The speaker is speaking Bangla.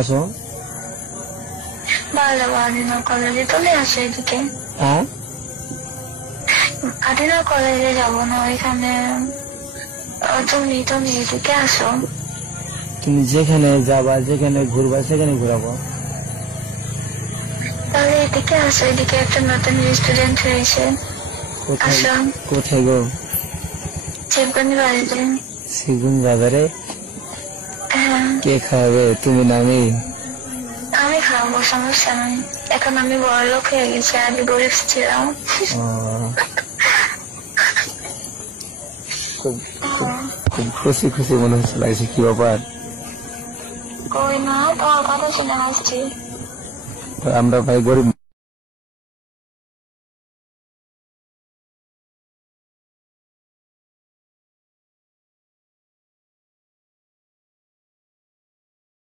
আসো। আদিনা কলেজে চলে আসো এদিকে। হ্যাঁ, আদিনা কলেজে যাবো না, ওইখানে তুমি তুমি এদিকে আসো। তুমি যেখানে যাবা, যেখানে ঘুরবা, সেখানে ঘুরাবো। তাহলে এদিকে আসো, এদিকে একটা নতুন রেস্টুরেন্ট হয়েছে। আসো। কোথায় গো? শিবগঞ্জ বাজারে। শিবগঞ্জ বাজারে? হ্যাঁ। কে খাওয়াবে, তুমি না আমি? আমি খাওয়াবো, সমস্যা নাই। এখন আমি বড় লোক হয়ে গেছি, আগে গরিব ছিলাম। খুব খুশি খুশি মনে হচ্ছে, লাগছে। কি ব্যাপার? কই না, তোমার কথা শুনে হাসছি। আমরা ভাই গরিব।